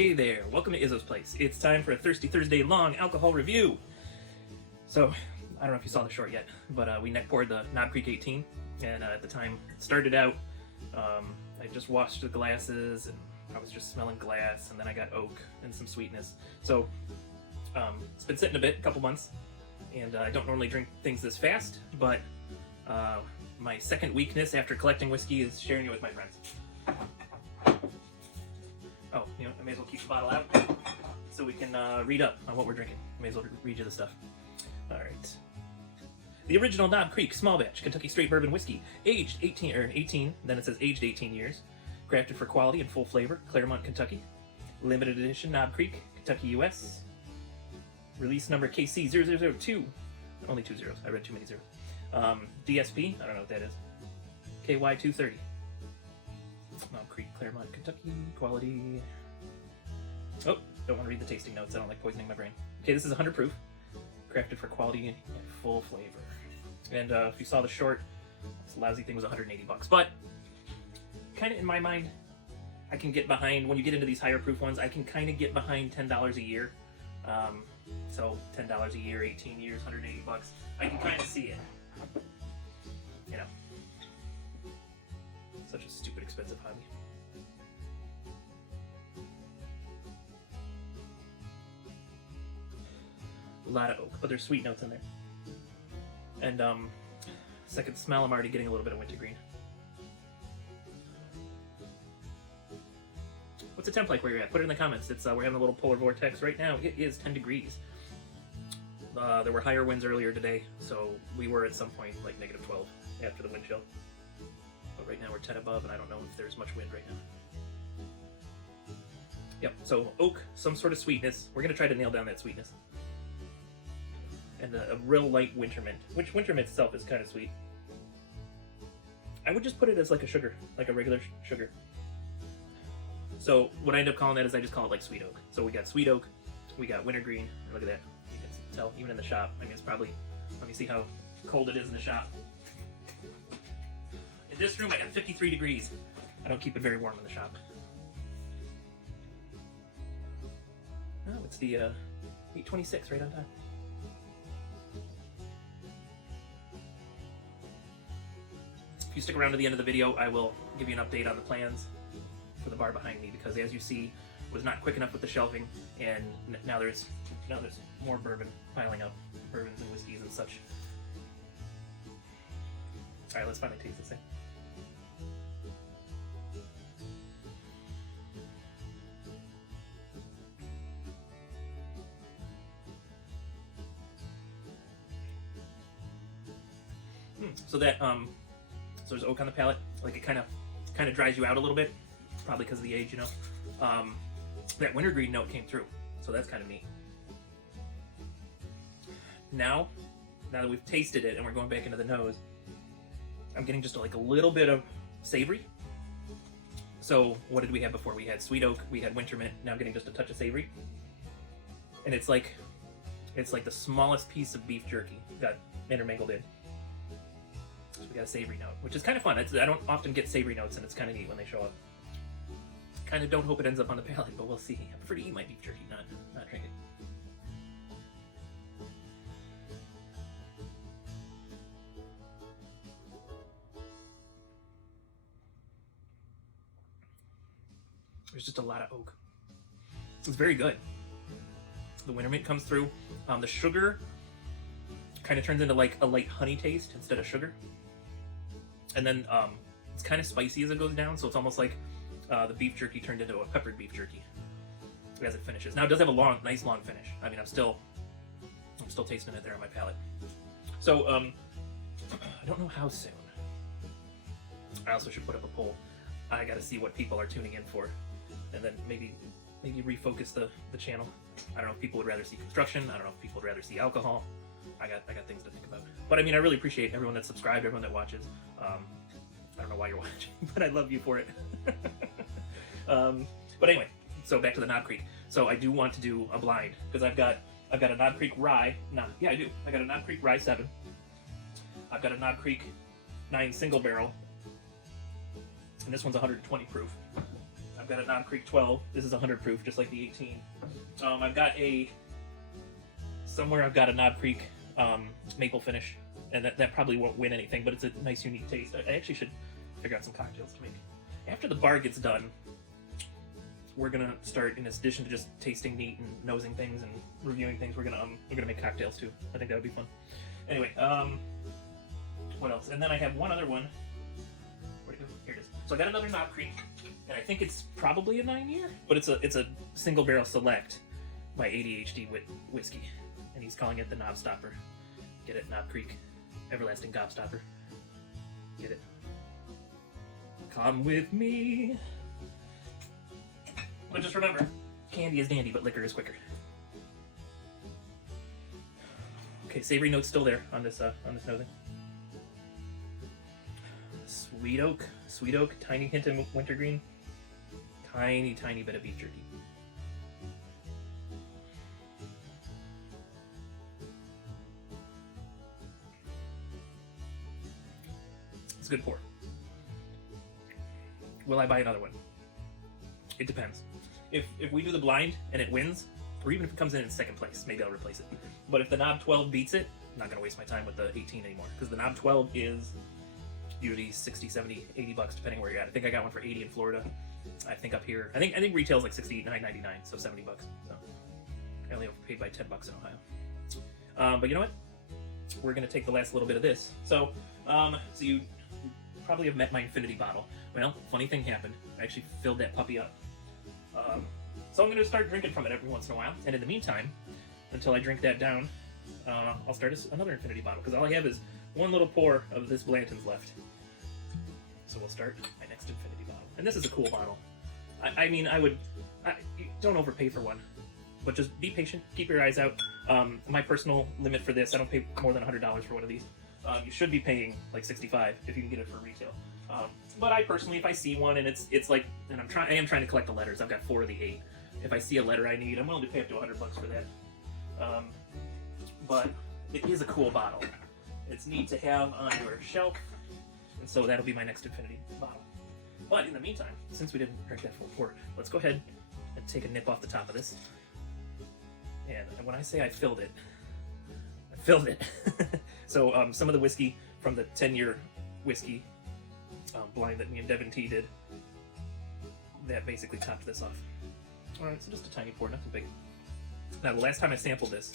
Hey there, welcome to Izzo's Place. It's time for a Thirsty Thursday long alcohol review. So, I don't know if you saw the short yet, but we neck poured the Knob Creek 18, and at the time it started out, I just washed the glasses, and I was just smelling glass, and then I got oak and some sweetness. So, it's been sitting a bit, a couple months, and I don't normally drink things this fast, but my second weakness after collecting whiskey is sharing it with my friends. Oh, you know, I may as well keep the bottle out so we can read up on what we're drinking. I may as well read you the stuff. All right. The original Knob Creek small batch Kentucky straight bourbon whiskey, aged 18, then it says aged 18 years, crafted for quality and full flavor, Claremont, Kentucky. Limited edition Knob Creek, Kentucky, US. Release number KC0002. Only 2 zeros. I read too many zeros. DSP, I don't know what that is. KY230. Knob Creek, Claremont, Kentucky. Quality. Oh, don't want to read the tasting notes. I don't like poisoning my brain. Okay, this is 100 proof. Crafted for quality and full flavor. And if you saw the short, this lousy thing was 180 bucks. But kind of in my mind, I can get behind, when you get into these higher proof ones, I can kind of get behind $10 a year. So $10 a year, 18 years, 180 bucks. I can kind of see it. You know. Such a stupid expensive hobby. A lot of oak, but there's sweet notes in there. And second smell, I'm already getting a little bit of wintergreen. What's the temp like where you're at? Put it in the comments. It's we're having a little polar vortex right now. It is 10 degrees. There were higher winds earlier today, so we were at some point like -12 after the wind chill. But right now we're 10 above, and I don't know if there's much wind right now. Yep, so oak, some sort of sweetness. We're going to try to nail down that sweetness. And a real light winter mint, which winter mint itself is kind of sweet. I would just put it as like a sugar, like a regular sugar. So what I end up calling that is I just call it like sweet oak. So we got sweet oak, we got wintergreen, and look at that. You can tell even in the shop. I mean, it's probably, let me see how cold it is in the shop. In this room I got 53 degrees. I don't keep it very warm in the shop. Oh, it's the 826 right on time. If you stick around to the end of the video, I will give you an update on the plans for the bar behind me, because as you see, was not quick enough with the shelving, and now there's more bourbon piling up, bourbons and whiskeys and such. All right, let's finally taste this thing. So that so there's oak on the palate, like it kind of dries you out a little bit, probably because of the age, you know. That wintergreen note came through, so that's kind of neat. Now that we've tasted it and we're going back into the nose, I'm getting just like a little bit of savory. So what did we have before? We had sweet oak, we had winter mint. Now I'm getting just a touch of savory, and it's like the smallest piece of beef jerky got intermingled in. So we got a savory note, which is kind of fun. I don't often get savory notes, and it's kind of neat when they show up. Kind of don't hope it ends up on the palate, but we'll see. I prefer to eat my beef jerky, not drink it. There's just a lot of oak. It's very good. The winter mint comes through. The sugar kind of turns into like a light honey taste instead of sugar. And then it's kind of spicy as it goes down, so it's almost like the beef jerky turned into a peppered beef jerky as it finishes. Now it does have a nice long finish. I mean, I'm still tasting it there on my palate. So I don't know how soon. I also should put up a poll. I got to see what people are tuning in for, and then maybe refocus the channel. I don't know if people would rather see construction. I don't know if people would rather see alcohol. I got things to think about. But I mean, I really appreciate everyone that's subscribed, everyone that watches. I don't know why you're watching, but I love you for it. But anyway, so back to the Knob Creek. So I do want to do a blind, because I've got a Knob Creek Rye. Yeah, I do. I got a Knob Creek Rye 7. I've got a Knob Creek 9 single barrel, and this one's 120 proof. I've got a Knob Creek 12. This is 100 proof, just like the 18. I've got somewhere I've got a Knob Creek maple finish, and that probably won't win anything, but it's a nice, unique taste. I actually should figure out some cocktails to make. After the bar gets done, we're gonna start, in addition to just tasting neat and nosing things and reviewing things, we're gonna make cocktails too. I think that would be fun. Anyway, what else? And then I have one other one. Where'd it go? Here it is. So I got another Knob Creek, and I think it's probably a 9-year, but it's a single barrel select by ADHD whiskey, and he's calling it the Knob Stopper. Get it, Knob Creek, everlasting gobstopper. Get it? Come with me. But just remember, candy is dandy, but liquor is quicker. Okay, savory note's still there on this nosing. Sweet oak, tiny hint of wintergreen, tiny bit of beef jerky. It's a good pour. Will I buy another one? It depends. If we do the blind and it wins, or even if it comes in second place, maybe I'll replace it. But if the Knob 12 beats it, I'm not going to waste my time with the 18 anymore, because the Knob 12 is usually 60, 70, 80 bucks, depending where you're at. I think I got one for 80 in Florida. I think up here, I think retail's like $69.99, so 70 bucks. So I only overpaid by 10 bucks in Ohio. But you know what? We're going to take the last little bit of this. So you probably have met my infinity bottle. Well, funny thing happened. I actually filled that puppy up. So I'm going to start drinking from it every once in a while. And in the meantime, until I drink that down, I'll start another infinity bottle, because all I have is one little pour of this Blanton's left. So we'll start my next infinity bottle. And this is a cool bottle. I mean, don't overpay for one, but just be patient, keep your eyes out. My personal limit for this, I don't pay more than $100 for one of these. You should be paying like $65 if you can get it for retail. But I personally, if I see one and it's like, and I am trying to collect the letters. I've got 4 of the 8. If I see a letter I need, I'm willing to pay up to $100 for that. But it is a cool bottle. It's neat to have on your shelf, and so that'll be my next infinity bottle. But in the meantime, since we didn't drink that full pour, let's go ahead and take a nip off the top of this. And when I say I filled it, I filled it. So some of the whiskey from the 10-year whiskey blind that me and Devin T did, that basically topped this off. Alright, so just a tiny pour, nothing big. Now the last time I sampled this,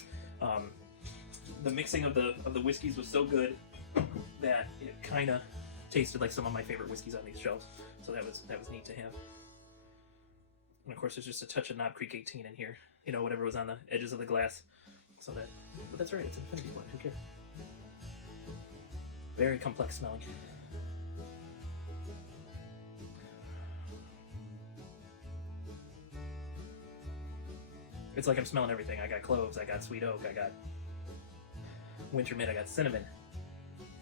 the mixing of the whiskeys was so good that it kind of tasted like some of my favorite whiskeys on these shelves. So that was neat to have. And of course there's just a touch of Knob Creek 18 in here. You know, whatever was on the edges of the glass. But that's right, it's infinity blind, who cares? Very complex smelling. It's like I'm smelling everything. I got cloves, I got sweet oak, I got winter mint, I got cinnamon.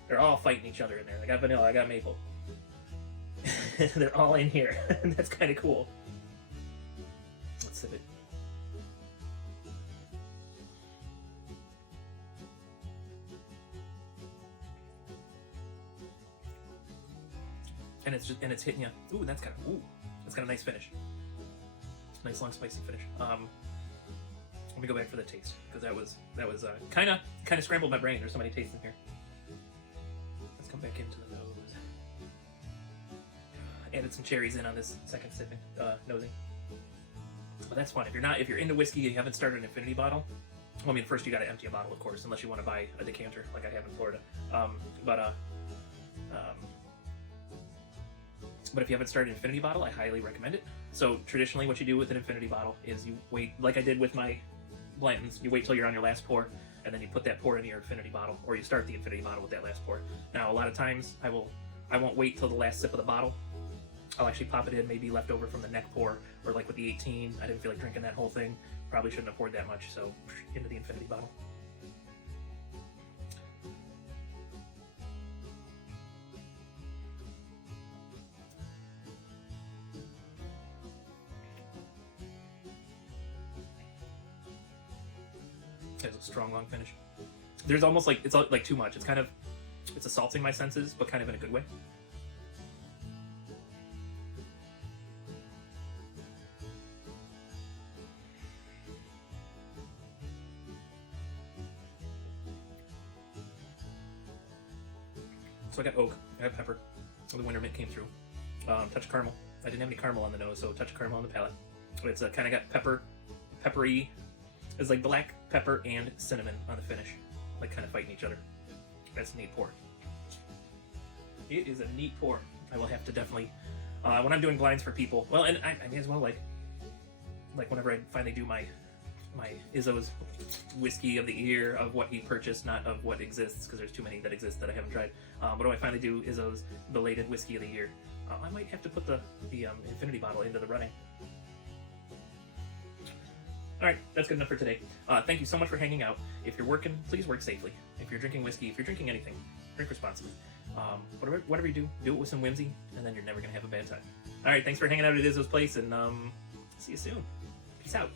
They're all fighting each other in there. I got vanilla, I got maple. They're all in here, and that's kind of cool. Let's sip it. And it's hitting you. Ooh, that's got a nice finish. Nice long spicy finish. Let me go back for the taste, because that was kind of scrambled my brain. There's so many tastes in here. Let's come back into the nose. Added some cherries in on this second sipping, nosing. But that's fun. If you're into whiskey and you haven't started an infinity bottle, well, I mean, first you got to empty a bottle, of course, unless you want to buy a decanter like I have in Florida. But if you haven't started an infinity bottle, I highly recommend it. So traditionally what you do with an infinity bottle is you wait, like I did with my Blantons, you wait till you're on your last pour, and then you put that pour in your infinity bottle, or you start the infinity bottle with that last pour. Now, a lot of times I won't wait till the last sip of the bottle. I'll actually pop it in, maybe left over from the neck pour, or like with the 18, I didn't feel like drinking that whole thing. Probably shouldn't have poured that much, so into the infinity bottle. There's a strong long finish. There's almost like, it's like too much. It's assaulting my senses, but kind of in a good way. So I got oak, I got pepper. The winter mint came through. Touch of caramel. I didn't have any caramel on the nose, so touch of caramel on the palate. It's kind of got peppery. It's like black pepper and cinnamon on the finish, like kind of fighting each other. That's a neat pour. It is a neat pour. I will have to definitely, when I'm doing blinds for people, well, and I may as well like whenever I finally do my Izzo's whiskey of the year of what he purchased, not of what exists, because there's too many that exist that I haven't tried. But when I finally do Izzo's belated whiskey of the year, I might have to put the infinity bottle into the running. All right, that's good enough for today. Thank you so much for hanging out. If you're working, please work safely. If you're drinking whiskey, if you're drinking anything, drink responsibly. Whatever you do it with some whimsy, and then you're never gonna have a bad time. All right, thanks for hanging out at Izzo's place, and see you soon. Peace out.